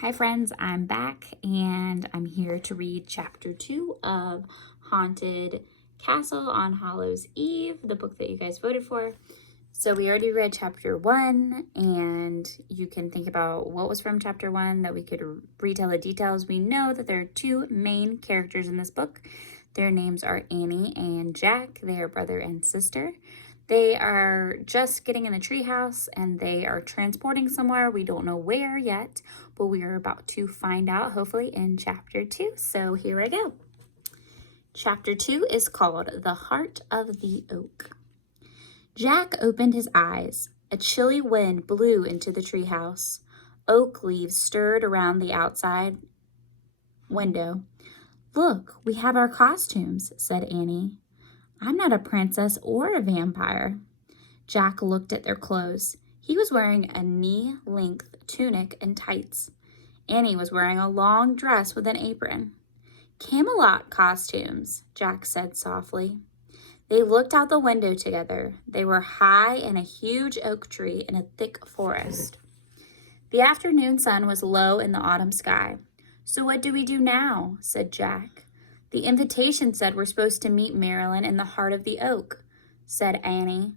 Hi friends, I'm back and I'm here to read chapter 2 of Haunted Castle on Hallows Eve, the book that you guys voted for. So we already read chapter 1 and you can think about what was from chapter 1 that we could retell the details. We know that there are two main characters in this book. Their names are Annie and Jack. They are brother and sister. They are just getting in the treehouse and they are transporting somewhere. We don't know where yet, but we are about to find out, hopefully, in chapter 2. So here I go. Chapter 2 is called The Heart of the Oak. Jack opened his eyes. A chilly wind blew into the treehouse. Oak leaves stirred around the outside window. "Look, we have our costumes," said Annie. "I'm not a princess or a vampire." Jack looked at their clothes. He was wearing a knee-length tunic and tights. Annie was wearing a long dress with an apron. "Camelot costumes," Jack said softly. They looked out the window together. They were high in a huge oak tree in a thick forest. The afternoon sun was low in the autumn sky. "So what do we do now?" said Jack. "The invitation said we're supposed to meet Marilyn in the heart of the oak," said Annie.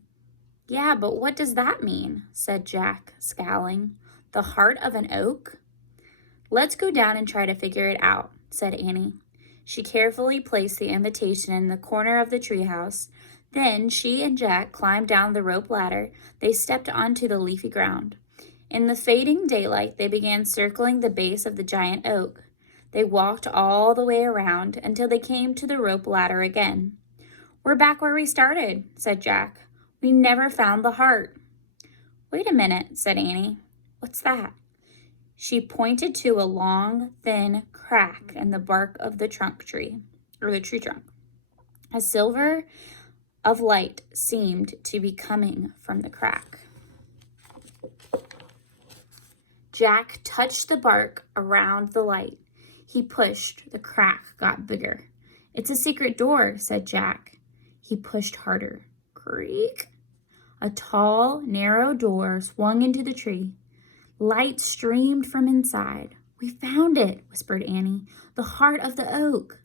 "Yeah, but what does that mean?" said Jack, scowling. "The heart of an oak?" "Let's go down and try to figure it out," said Annie. She carefully placed the invitation in the corner of the treehouse. Then she and Jack climbed down the rope ladder. They stepped onto the leafy ground. In the fading daylight, they began circling the base of the giant oak. They walked all the way around until they came to the rope ladder again. "We're back where we started," said Jack. "We never found the heart." "Wait a minute," said Annie. "What's that?" She pointed to a long, thin crack in the bark of the tree trunk. A silver of light seemed to be coming from the crack. Jack touched the bark around the light. He pushed. The crack got bigger. "It's a secret door," said Jack. He pushed harder. Creak. A tall, narrow door swung into the tree. Light streamed from inside. "We found it," whispered Annie. "The heart of the oak."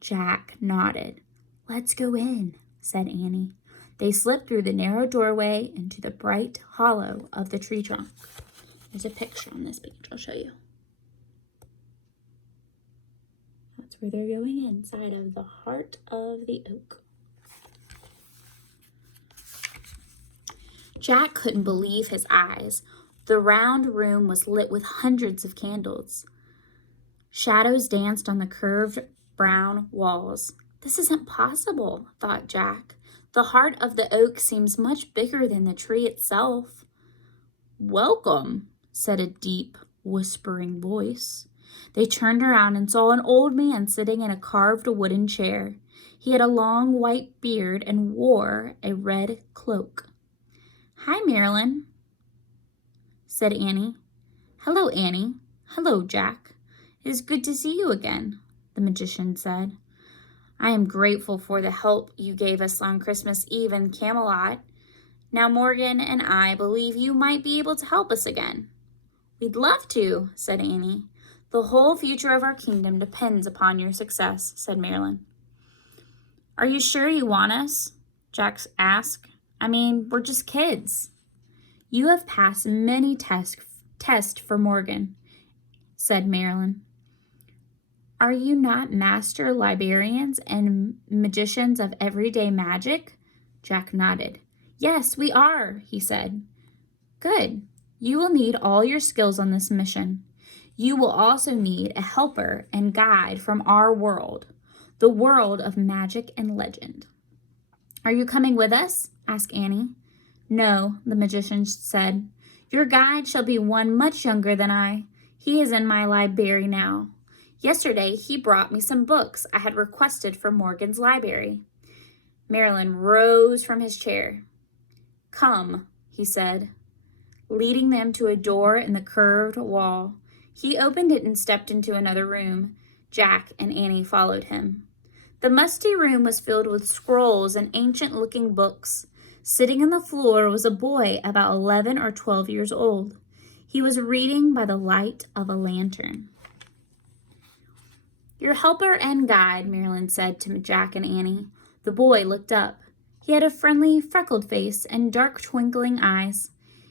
Jack nodded. "Let's go in," said Annie. They slipped through the narrow doorway into the bright hollow of the tree trunk. There's a picture on this page. I'll show you. That's where they're going, inside of the heart of the oak. Jack couldn't believe his eyes. The round room was lit with hundreds of candles. Shadows danced on the curved brown walls. "This isn't possible," thought Jack. "The heart of the oak seems much bigger than the tree itself." "Welcome," said a deep, whispering voice. They turned around and saw an old man sitting in a carved wooden chair. He had a long white beard and wore a red cloak. "Hi, Marilyn," said Annie. "Hello, Annie. Hello, Jack. It is good to see you again," the magician said. "I am grateful for the help you gave us on Christmas Eve in Camelot. Now Morgan and I believe you might be able to help us again." "We'd love to," said Annie. "The whole future of our kingdom depends upon your success," said Marilyn. "Are you sure you want us?" Jack asked. "I mean, we're just kids." "You have passed many tests for Morgan," said Marilyn. "Are you not master librarians and magicians of everyday magic?" Jack nodded. "Yes, we are," he said. "Good. You will need all your skills on this mission. You will also need a helper and guide from our world, the world of magic and legend." "Are you coming with us?" asked Annie. "No," the magician said. "Your guide shall be one much younger than I. He is in my library now. Yesterday, he brought me some books I had requested from Morgan's library." Marilyn rose from his chair. "Come," he said, leading them to a door in the curved wall. He opened it and stepped into another room. Jack and Annie followed him. The musty room was filled with scrolls and ancient-looking books. Sitting on the floor was a boy about 11 or 12 years old. He was reading by the light of a lantern. "Your helper and guide," Marilyn said to Jack and Annie. The boy looked up. He had a friendly, freckled face and dark, twinkling eyes.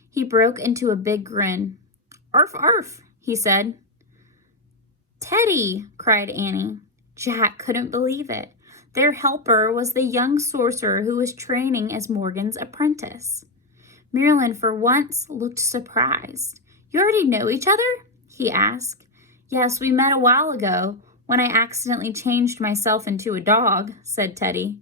He broke into a big grin. "Arf, arf," he said. "Teddy!" cried Annie. Jack couldn't believe it. Their helper was the young sorcerer who was training as Morgan's apprentice. Marilyn, for once, looked surprised. "You already know each other?" he asked. "Yes, we met a while ago, when I accidentally changed myself into a dog," said Teddy.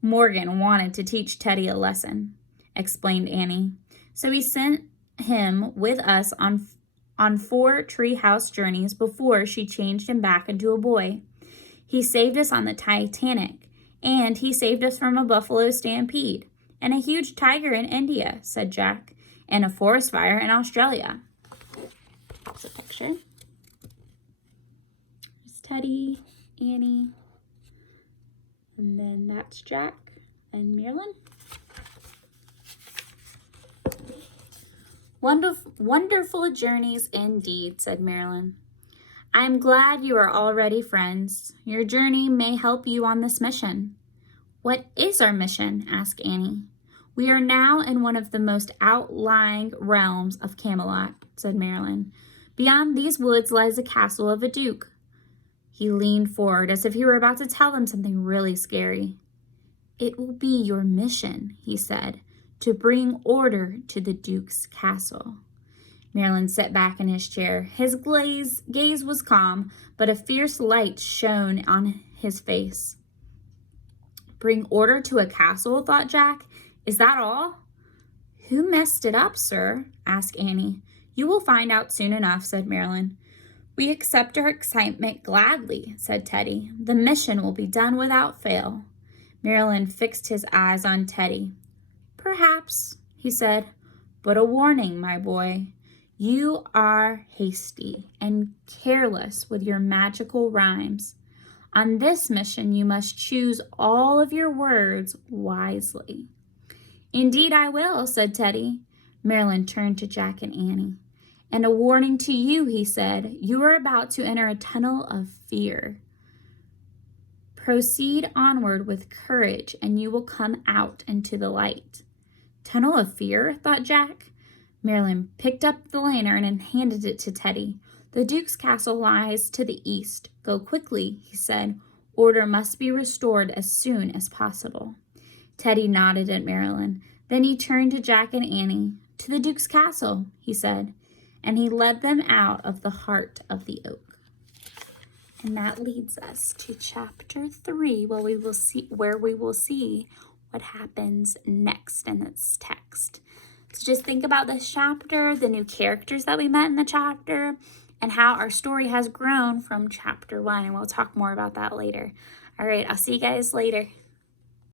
"Morgan wanted to teach Teddy a lesson," explained Annie. "So he sent him with us on 4 treehouse journeys before she changed him back into a boy. He saved us on the Titanic, and he saved us from a buffalo stampede, and a huge tiger in India," said Jack, "and a forest fire in Australia." That's a picture. There's Teddy, Annie, and then that's Jack and Marilyn. "Wonderful journeys indeed," said Marilyn. "I am glad you are already friends. Your journey may help you on this mission." "What is our mission?" asked Annie. "We are now in one of the most outlying realms of Camelot," said Marilyn. "Beyond these woods lies the castle of a duke." He leaned forward as if he were about to tell them something really scary. "It will be your mission," he said, "to bring order to the duke's castle." Marilyn sat back in his chair. His gaze was calm, but a fierce light shone on his face. "Bring order to a castle," thought Jack. "Is that all?" "Who messed it up, sir?" asked Annie. "You will find out soon enough," said Marilyn. "We accept our excitement gladly," said Teddy. "The mission will be done without fail." Marilyn fixed his eyes on Teddy. "Perhaps," he said, "but a warning, my boy. You are hasty and careless with your magical rhymes. On this mission, you must choose all of your words wisely." "Indeed I will," said Teddy. Marilyn turned to Jack and Annie. "And a warning to you," he said. "You are about to enter a tunnel of fear. Proceed onward with courage, and you will come out into the light." "Tunnel of fear?" thought Jack. Marilyn picked up the lantern and handed it to Teddy. "The Duke's castle lies to the east. Go quickly," he said. "Order must be restored as soon as possible." Teddy nodded at Marilyn. Then he turned to Jack and Annie. "To the Duke's castle," he said, and he led them out of the heart of the oak. And that leads us to chapter 3, where we will see what happens next in this text. So just think about this chapter, the new characters that we met in the chapter, and how our story has grown from chapter 1. And we'll talk more about that later. All right, I'll see you guys later.